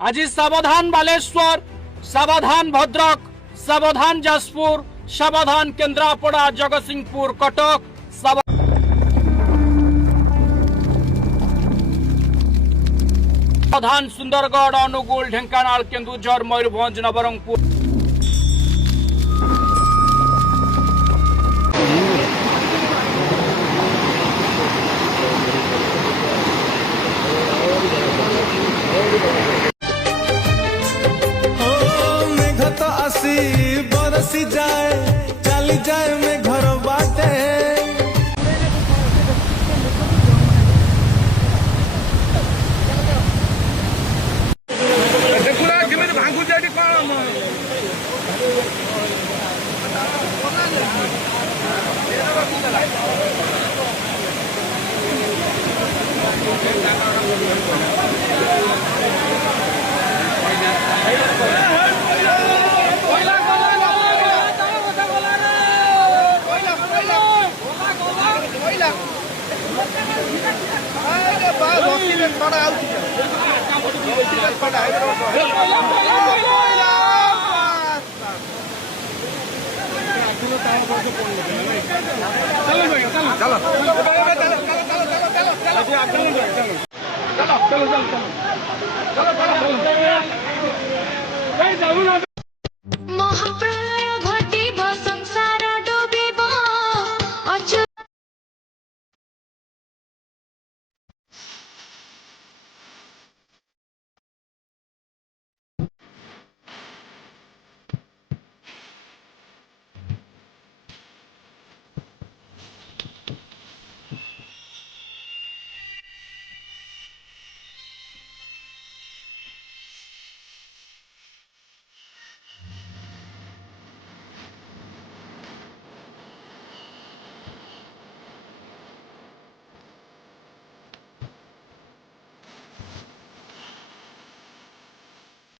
आज सावधान बालेश्वर, सावधान भद्रक, सावधान जाजपुर, सावधान केन्द्रापड़ा, जगतसिंहपुर, कटक, सावधान सुंदरगढ़, अनुगुल, ढेंकानाल, केन्दुझर, मयूरभंज, नवरंगपुर। बरसी जाए चली जाए में घर बाटे देखुला केमिति भांगु जाडी कोन चलो